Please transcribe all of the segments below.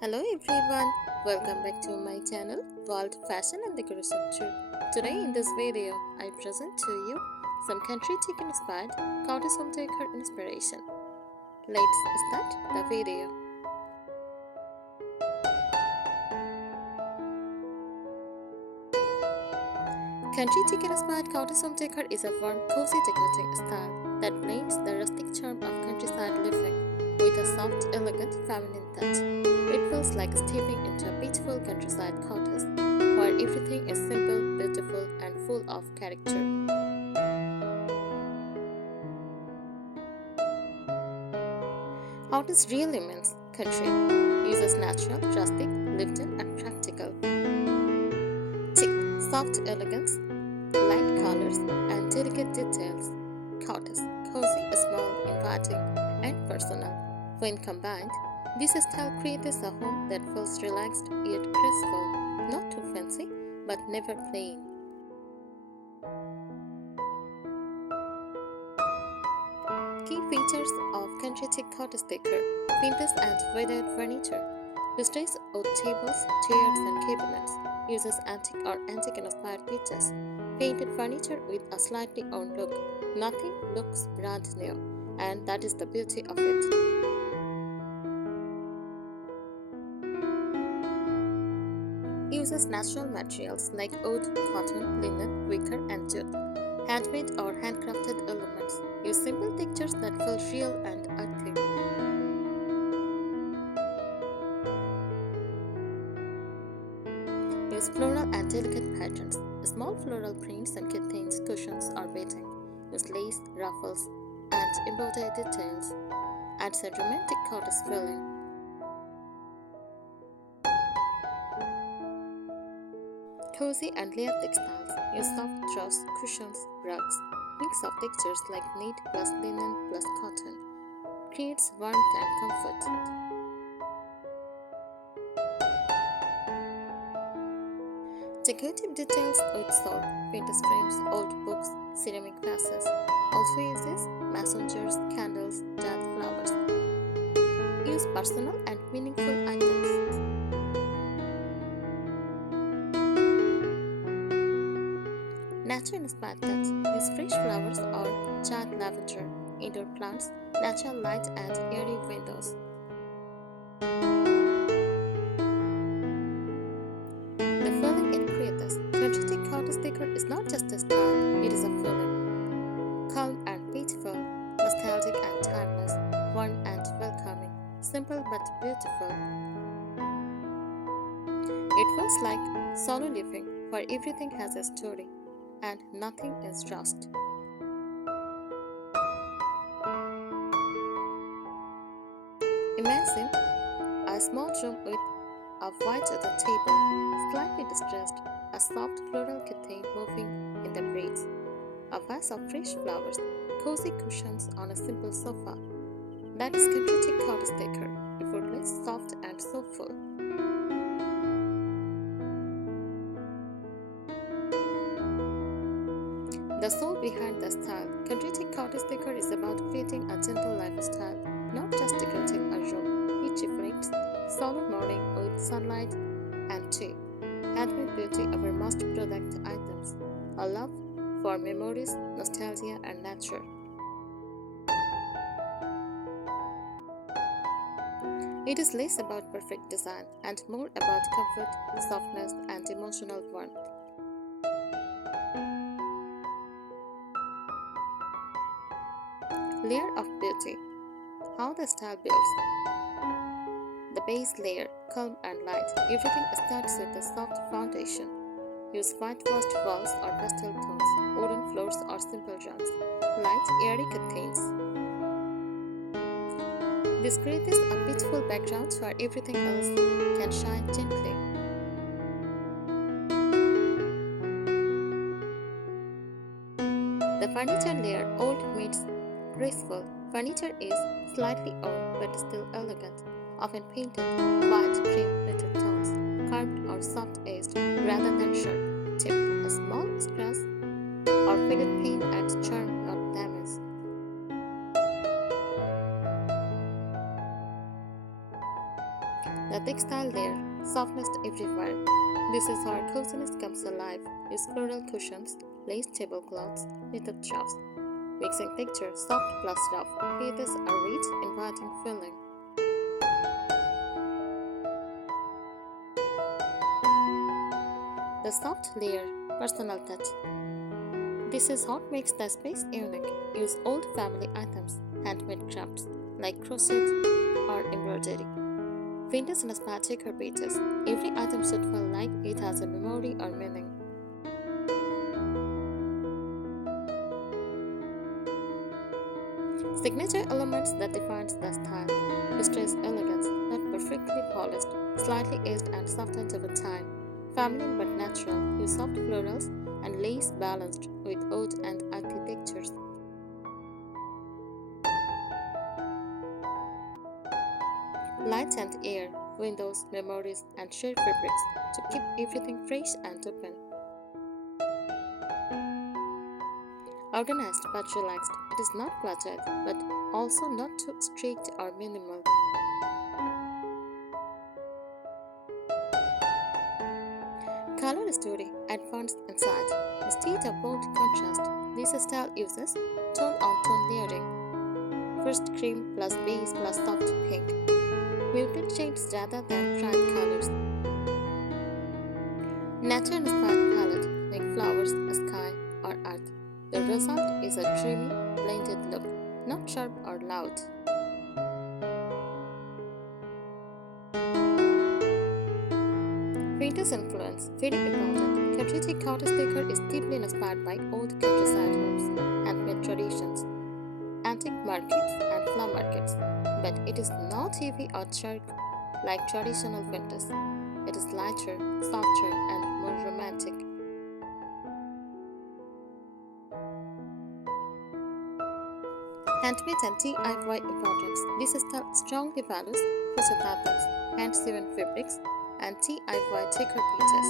Hello everyone, welcome back to my channel World Fashion and Decoration Tour. Today in this video, I present to you some country chic inspired cottage home decor inspiration. Let's start the video. Country chic inspired cottage home decor is a warm, cozy decorating style that blends the rustic charm of countryside living with a soft, elegant, feminine touch. It feels like stepping into a beautiful countryside cottage where everything is simple, beautiful, and full of character. How this really means country uses natural, rustic, lived-in, and practical. Chic, soft elegance, light colors, and delicate details. Cottage, cozy, small, inviting, and personal. When combined, this style creates a home that feels relaxed yet graceful, not too fancy, but never plain. Key features of country chic cottage decor: vintage and weathered furniture, displays old tables, chairs, and cabinets, uses antique or antique-inspired pieces, painted furniture with a slightly owned look. Nothing looks brand new, and that is the beauty of it. Uses natural materials like wood, cotton, linen, wicker, and jute. Handmade or handcrafted elements. Use simple textures that feel real and earthy. Use floral and delicate patterns. Small floral prints and curtains, cushions, or bedding. Use lace, ruffles, and embroidered details. Adds a romantic cottage feeling. Cozy and layered textiles. Use soft truss, cushions, rugs. Mix of textures like knit plus linen plus cotton. Creates warmth and comfort. Decorative details with soul, vintage frames, old books, ceramic vases. Also uses mason jars, candles, dead flowers. Use personal and meaningful items. Nature-inspired touch. Use fresh flowers or charred lavender. Indoor plants, natural light and airy windows. The feeling it creates. Country chic cottage decor is not just a style, it is a feeling. Calm and peaceful, nostalgic and timeless, warm and welcoming, simple but beautiful. It feels like solo living where everything has a story and nothing is rushed. Imagine a small room with a white at the table, slightly distressed, a soft floral curtain moving in the breeze, a vase of fresh flowers, cozy cushions on a simple sofa. That is country chic cottage decor, effortless, soft, and soulful. The soul behind the style. Country chic cottage decor is about creating a gentle lifestyle, not just decorating a room. It reflects solemn morning with sunlight and tea. Handmade beauty our most product items. A love for memories, nostalgia, and nature. It is less about perfect design and more about comfort, softness, and emotional warmth. Layer of beauty. How the style builds. The base layer, calm and light. Everything starts with a soft foundation. Use whitewashed walls or pastel tones, wooden floors or simple rugs. Light, airy curtains. This creates a beautiful background where everything else can shine gently. The furniture layer, old meets graceful. Furniture is slightly old but still elegant, often painted white, cream, muted tones, carved or soft-edged rather than sharp. Tip: a small scratch or faded paint adds charm, not damage. The textile layer, softness everywhere. This is how coziness comes alive. Use floral cushions, lace tablecloths, knitted troughs. Mixing texture, soft plus rough, creates a rich, inviting feeling. The soft layer, personal touch. This is what makes the space unique. Use old family items, handmade crafts like crochet or embroidery. Vintage and spatial pages. Every item should feel like it has a memory or meaning. Signature elements that defines the style. Distress elegance, not perfectly polished, slightly aged and softened over time. Feminine but natural, use soft florals and lace balanced with oud and architectures. Light and air, windows, memories, and sheer fabrics to keep everything fresh and open. Organized but relaxed, it is not cluttered but also not too strict or minimal. Color story, advanced insight. Instead of bold contrast, this style uses tone on tone layering. First cream plus beige plus soft pink. Muted shades rather than bright colors. Nature-inspired palette like flowers, sky, or earth. The result is a dreamy, blended look, not sharp or loud. Painter's influence, very important. Country cottage decor is deeply inspired by old countryside homes, handmade traditions, antique markets, and flower markets. But it is not heavy or dark like traditional vintage. It is lighter, softer, and more romantic. Handmade and DIY importance. This style strongly values crochet patterns, hand-sewn fabrics, and DIY decor pieces.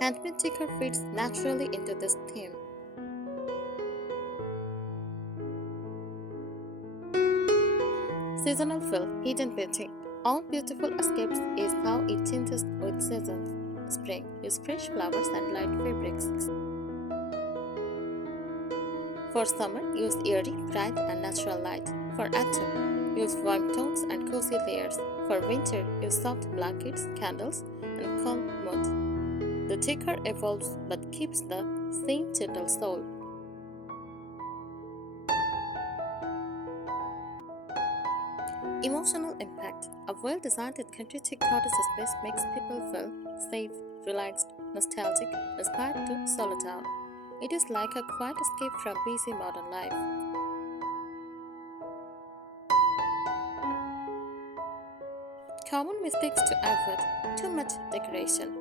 Handmade decor fits naturally into this theme. Seasonal feel, hidden beauty. All beautiful escapes is how it changes with seasons. Spring, use fresh flowers and light fabrics. For summer, use airy, bright, and natural light. For autumn, use warm tones and cozy layers. For winter, use soft blankets, candles, and calm mood. The decor evolves but keeps the same gentle soul. Emotional impact. A well-designed country cottage space makes people feel safe, relaxed, nostalgic, inspired to slow down. It is like a quiet escape from busy modern life. Common mistakes to avoid: too much decoration,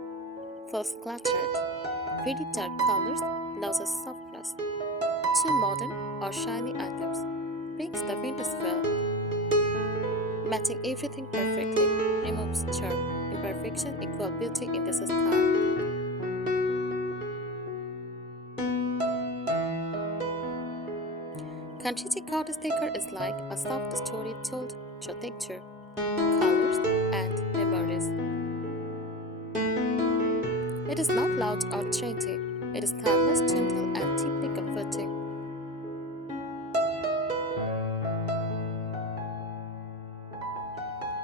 feels cluttered, very dark colors, loses softness, too modern or shiny items, breaks the vintage feel. Matching everything perfectly removes charm. Imperfection equals beauty in this style. Country cottage decor is like a soft story told through texture, colors, and memories. It is not loud or trendy. It is timeless, gentle, and deeply comforting.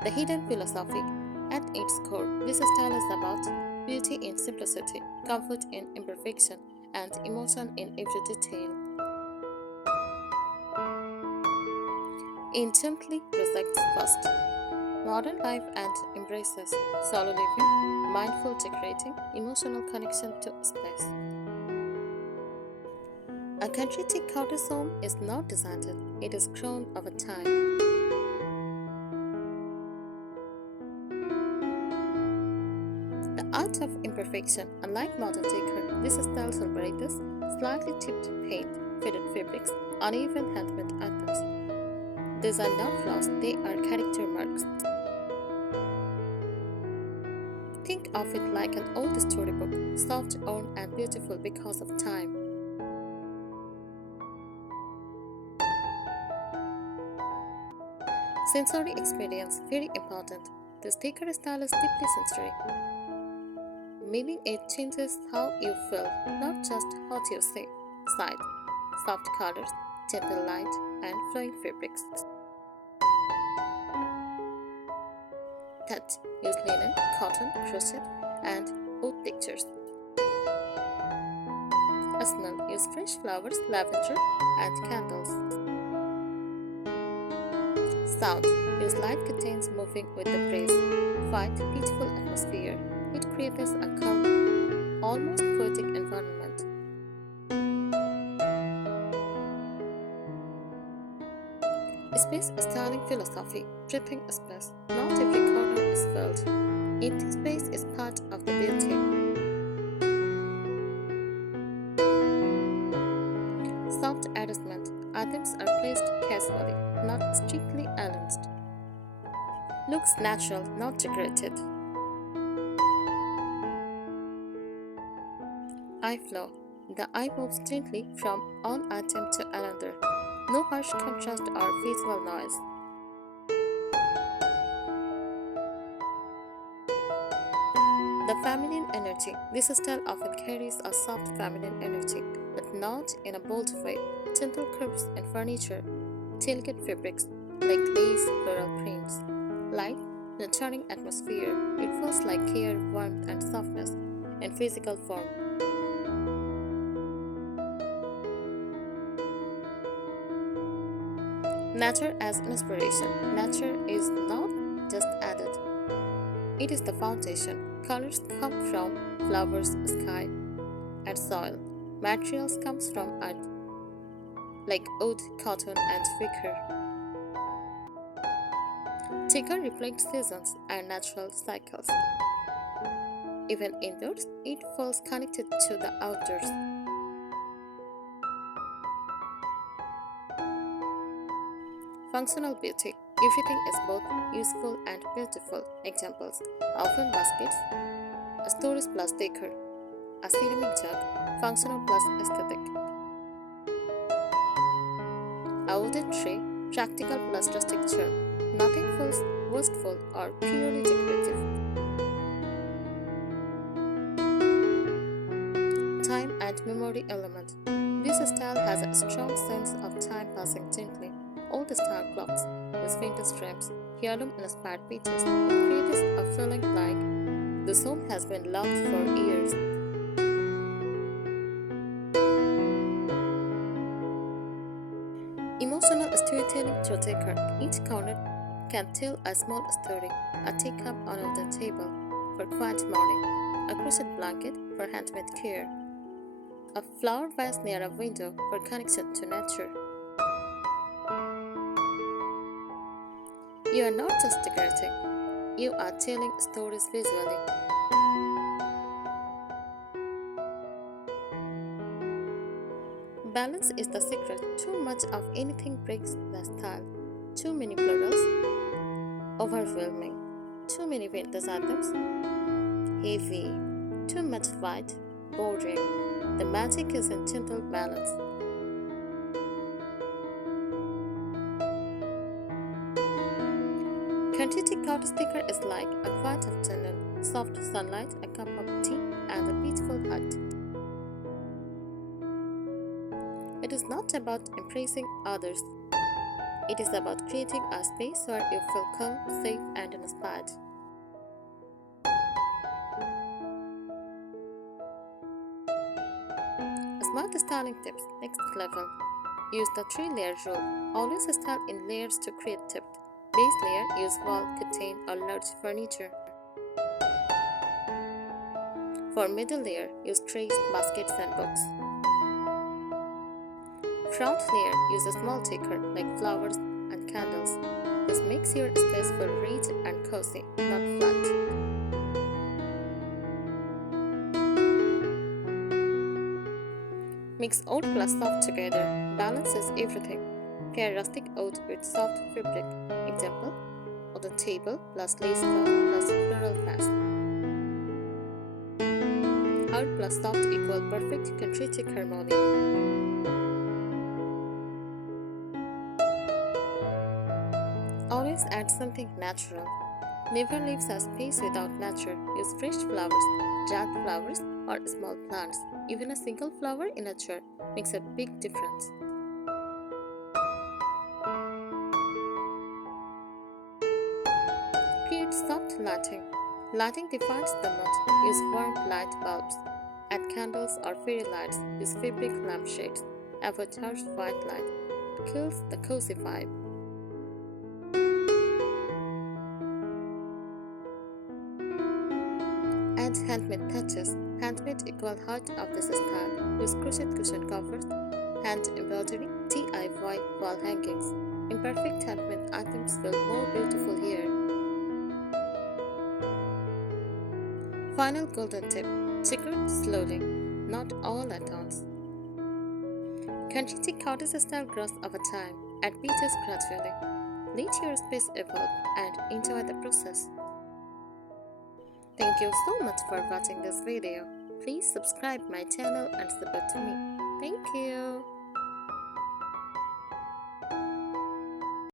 The hidden philosophy. At its core, this style is about beauty in simplicity, comfort in imperfection, and emotion in every detail. It gently rejects first. Modern life and embraces solo living, mindful decorating, emotional connection to space. A country cottage home is not designed, it is grown over time. The art of imperfection. Unlike modern decor, this style celebrates slightly chipped paint, faded fabrics, uneven handmade items. These are not flaws, they are character marks. Think of it like an old storybook, soft, worn, and beautiful because of time. Sensory experience very important. This decor style is deeply sensory, meaning it changes how you feel, not just what you see. Sight, soft colors, gentle light, and flowing fabrics. Touch, use linen, cotton, crochet, and wood textures. A smell, use fresh flowers, lavender, and candles. Sound, use light curtains moving with the breeze. Quiet, peaceful atmosphere. It creates a calm, almost poetic environment. Space styling philosophy, breathing space. Not every corner is filled. Empty space is part of the beauty. Soft adjustment. Items are placed casually, not strictly arranged. Looks natural, not decorated. Eye flow. The eye moves gently from one item to another. No harsh contrast or visual noise. The feminine energy. This style often carries a soft feminine energy, but not in a bold way. Gentle curves in furniture, delicate fabrics like lace, floral prints, light, nurturing atmosphere. It feels like care, warmth, and softness in physical form. Nature as inspiration. Nature is not just added, it is the foundation. Colors come from flowers, sky, and soil. Materials comes from earth, like wood, cotton, and wicker. Decor reflects seasons and natural cycles. Even indoors, it feels connected to the outdoors. Functional beauty. Everything is both useful and beautiful. Examples: open baskets, a storage plus decor, a ceramic jug, functional plus aesthetic, a wooden tray, practical plus rustic charm. Nothing feels wasteful or purely decorative. Time and memory element. This style has a strong sense of time passing gently. Old star clocks with vintage frames, heirloom inspired pieces. It creates a feeling like this home has been loved for years. Emotional storytelling through decor. Each corner can tell a small story. A teacup on the table for quiet morning, a crochet blanket for handmade care, a flower vase near a window for connection to nature. You are not just decorating, you are telling stories visually. Balance is the secret. Too much of anything breaks the style. Too many florals, overwhelming. Too many vintage items, heavy. Too much white, boring. The magic is in gentle balance. Country cottage decor is like a quiet afternoon, soft sunlight, a cup of tea, and a peaceful hut. It is not about impressing others. It is about creating a space where you feel calm, safe, and inspired. Smart styling tips. Next level. Use the 3-layer rule. Always style in layers to create depth. Base layer, use wall, curtain, or large furniture. For middle layer, use trays, baskets, and books. Front layer, use a small decor like flowers and candles. This makes your space feel rich and cozy, not flat. Mix old plus soft together. Balance is everything. Pair rustic oud with soft fabric. Example: on the table plus lace cloth plus floral vase. Hard plus soft equal perfect concentric harmony. Always add something natural. Never leave a space without nature. Use fresh flowers, dried flowers, or small plants. Even a single flower in a jar makes a big difference. Create soft lighting. Lighting defines the mood. Use warm light bulbs. Add candles or fairy lights. Use fabric lampshades. Avoid harsh white light. It kills the cozy vibe. Add handmade touches. Handmade equal heart of this style. Use crochet cushion covers, hand embroidery, DIY wall hangings. Imperfect handmade items feel more beautiful here. Final golden tip. Decorate slowly, not all at once. Country cottage style grows over time. Add pieces gradually. Let your space evolve and enjoy the process. Thank you so much for watching this video. Please subscribe my channel and support me. Thank you.